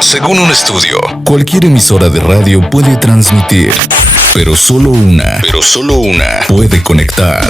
Según un estudio, cualquier emisora de radio puede transmitir, pero solo una puede conectar.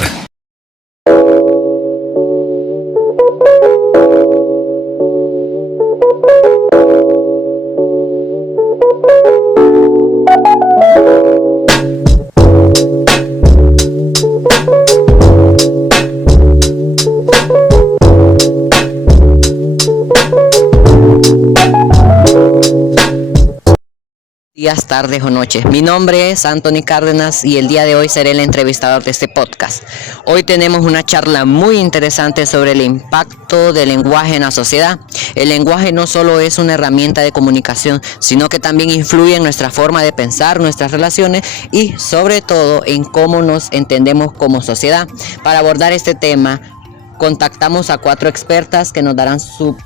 Días, tardes o noches. Mi nombre es Anthony Cárdenas y el día de hoy seré el entrevistador de este podcast. Hoy tenemos una charla muy interesante sobre el impacto del lenguaje en la sociedad. El lenguaje no solo es una herramienta de comunicación, sino que también influye en nuestra forma de pensar, nuestras relaciones y sobre todo en cómo nos entendemos como sociedad. Para abordar este tema, contactamos a 4 expertas que nos darán su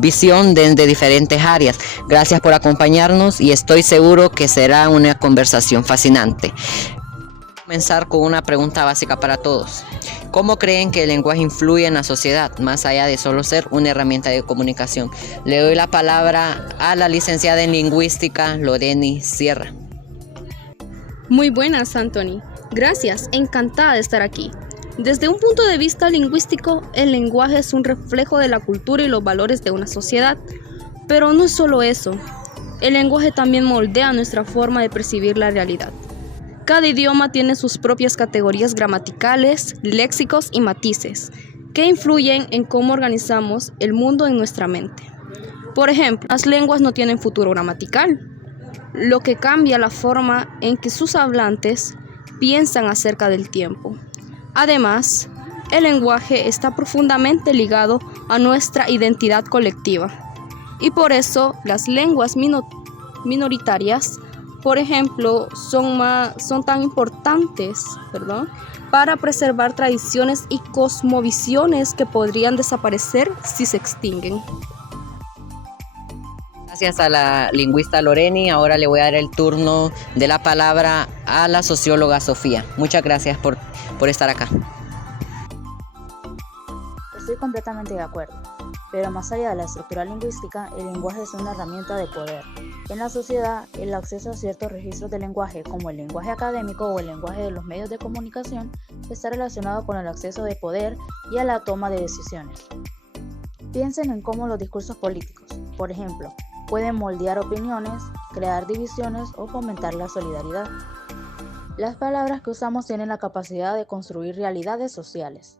visión desde diferentes áreas. Gracias por acompañarnos y estoy seguro que será una conversación fascinante. Voy a comenzar con una pregunta básica para todos. ¿Cómo creen que el lenguaje influye en la sociedad, más allá de solo ser una herramienta de comunicación? Le doy la palabra a la licenciada en lingüística, Loreni Sierra. Muy buenas, Anthony. Gracias, encantada de estar aquí. Desde un punto de vista lingüístico, el lenguaje es un reflejo de la cultura y los valores de una sociedad. Pero no es solo eso. El lenguaje también moldea nuestra forma de percibir la realidad. Cada idioma tiene sus propias categorías gramaticales, léxicos y matices, que influyen en cómo organizamos el mundo en nuestra mente. Por ejemplo, las lenguas no tienen futuro gramatical, lo que cambia la forma en que sus hablantes piensan acerca del tiempo. Además, el lenguaje está profundamente ligado a nuestra identidad colectiva y por eso las lenguas minoritarias, por ejemplo, son tan importantes, para preservar tradiciones y cosmovisiones que podrían desaparecer si se extinguen. Gracias a la lingüista Loreni. Ahora le voy a dar el turno de la palabra a la socióloga Sofía. Muchas gracias por estar acá. Estoy completamente de acuerdo, pero más allá de la estructura lingüística, el lenguaje es una herramienta de poder. En la sociedad, el acceso a ciertos registros de lenguaje, como el lenguaje académico o el lenguaje de los medios de comunicación, está relacionado con el acceso de poder y a la toma de decisiones. Piensen en cómo los discursos políticos, por ejemplo, pueden moldear opiniones, crear divisiones o fomentar la solidaridad. Las palabras que usamos tienen la capacidad de construir realidades sociales.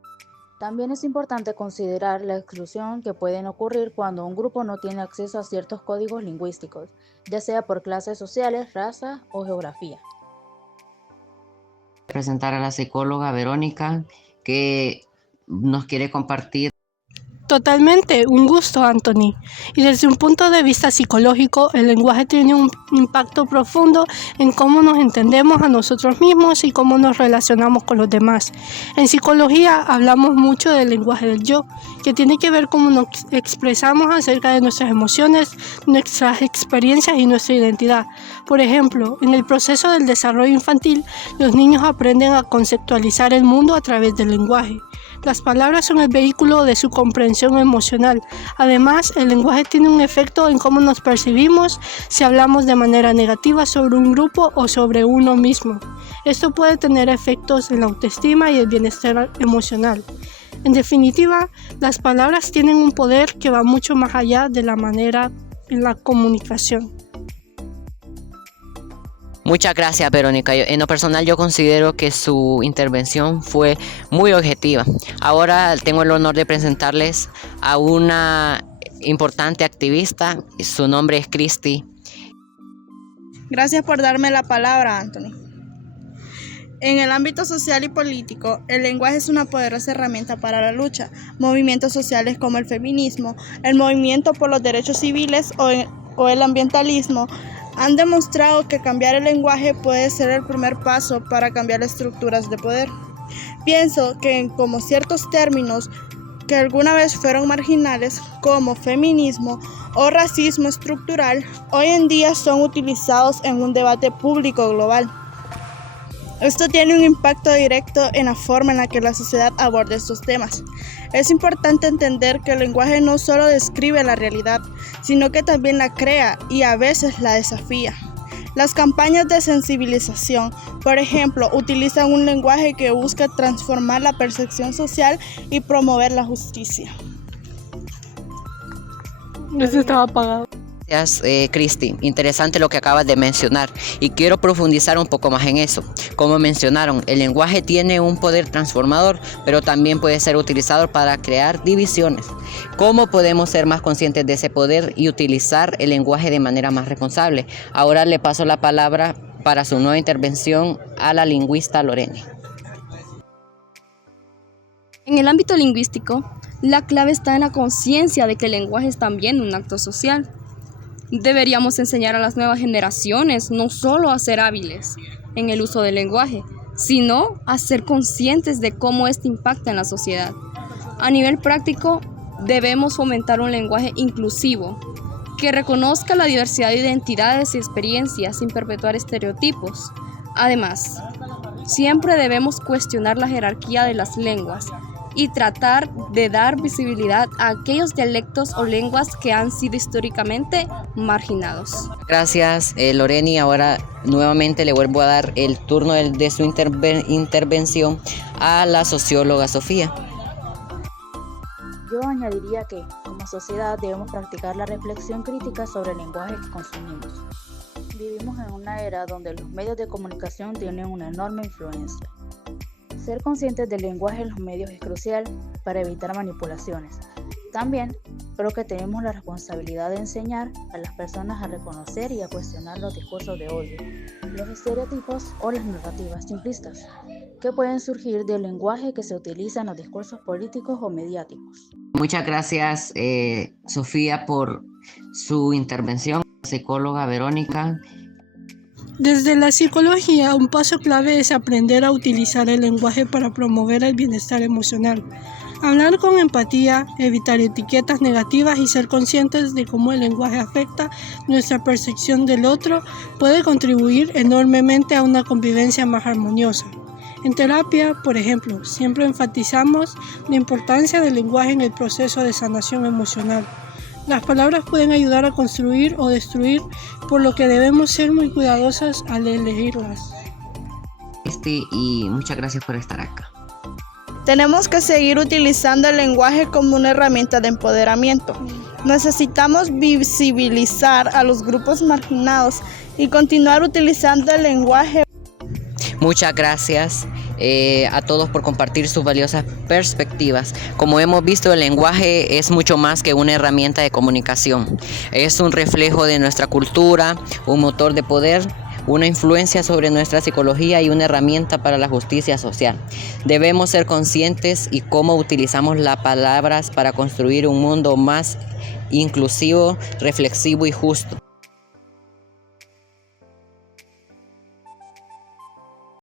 También es importante considerar la exclusión que puede ocurrir cuando un grupo no tiene acceso a ciertos códigos lingüísticos, ya sea por clases sociales, raza o geografía. Presentar a la psicóloga Verónica, que nos quiere compartir. Totalmente, un gusto, Anthony. Y desde un punto de vista psicológico, el lenguaje tiene un impacto profundo en cómo nos entendemos a nosotros mismos y cómo nos relacionamos con los demás. En psicología hablamos mucho del lenguaje del yo, que tiene que ver cómo nos expresamos acerca de nuestras emociones, nuestras experiencias y nuestra identidad. Por ejemplo, en el proceso del desarrollo infantil, los niños aprenden a conceptualizar el mundo a través del lenguaje. Las palabras son el vehículo de su comprensión emocional. Además, el lenguaje tiene un efecto en cómo nos percibimos si hablamos de manera negativa sobre un grupo o sobre uno mismo. Esto puede tener efectos en la autoestima y el bienestar emocional. En definitiva, las palabras tienen un poder que va mucho más allá de la manera en la comunicación. Muchas gracias, Verónica. En lo personal yo considero que su intervención fue muy objetiva. Ahora tengo el honor de presentarles a una importante activista. Su nombre es Cristi. Gracias por darme la palabra, Anthony. En el ámbito social y político, el lenguaje es una poderosa herramienta para la lucha. Movimientos sociales como el feminismo, el movimiento por los derechos civiles o el ambientalismo han demostrado que cambiar el lenguaje puede ser el primer paso para cambiar las estructuras de poder. Pienso que como ciertos términos que alguna vez fueron marginales, como feminismo o racismo estructural, hoy en día son utilizados en un debate público global. Esto tiene un impacto directo en la forma en la que la sociedad aborda estos temas. Es importante entender que el lenguaje no solo describe la realidad, sino que también la crea y a veces la desafía. Las campañas de sensibilización, por ejemplo, utilizan un lenguaje que busca transformar la percepción social y promover la justicia. Eso estaba apagado. Gracias, Cristi. Interesante lo que acabas de mencionar y quiero profundizar un poco más en eso. Como mencionaron, el lenguaje tiene un poder transformador, pero también puede ser utilizado para crear divisiones. ¿Cómo podemos ser más conscientes de ese poder y utilizar el lenguaje de manera más responsable? Ahora le paso la palabra para su nueva intervención a la lingüista Loreni. En el ámbito lingüístico, la clave está en la conciencia de que el lenguaje es también un acto social. Deberíamos enseñar a las nuevas generaciones no solo a ser hábiles en el uso del lenguaje, sino a ser conscientes de cómo este impacta en la sociedad. A nivel práctico, debemos fomentar un lenguaje inclusivo, que reconozca la diversidad de identidades y experiencias sin perpetuar estereotipos. Además, siempre debemos cuestionar la jerarquía de las lenguas y tratar de dar visibilidad a aquellos dialectos o lenguas que han sido históricamente marginados. Gracias, Loreni. Ahora nuevamente le vuelvo a dar el turno de su intervención a la socióloga Sofía. Yo añadiría que, como sociedad, debemos practicar la reflexión crítica sobre el lenguaje que consumimos. Vivimos en una era donde los medios de comunicación tienen una enorme influencia. Ser conscientes del lenguaje en los medios es crucial para evitar manipulaciones. También creo que tenemos la responsabilidad de enseñar a las personas a reconocer y a cuestionar los discursos de odio, los estereotipos o las narrativas simplistas que pueden surgir del lenguaje que se utiliza en los discursos políticos o mediáticos. Muchas gracias, Sofía, por su intervención. Psicóloga Verónica. Desde la psicología, un paso clave es aprender a utilizar el lenguaje para promover el bienestar emocional. Hablar con empatía, evitar etiquetas negativas y ser conscientes de cómo el lenguaje afecta nuestra percepción del otro puede contribuir enormemente a una convivencia más armoniosa. En terapia, por ejemplo, siempre enfatizamos la importancia del lenguaje en el proceso de sanación emocional. Las palabras pueden ayudar a construir o destruir, por lo que debemos ser muy cuidadosas al elegirlas. Y muchas gracias por estar acá. Tenemos que seguir utilizando el lenguaje como una herramienta de empoderamiento. Necesitamos visibilizar a los grupos marginados y continuar utilizando el lenguaje. Muchas gracias a todos por compartir sus valiosas perspectivas. Como hemos visto, el lenguaje es mucho más que una herramienta de comunicación. Es un reflejo de nuestra cultura, un motor de poder, una influencia sobre nuestra psicología y una herramienta para la justicia social. Debemos ser conscientes y cómo utilizamos las palabras para construir un mundo más inclusivo, reflexivo y justo.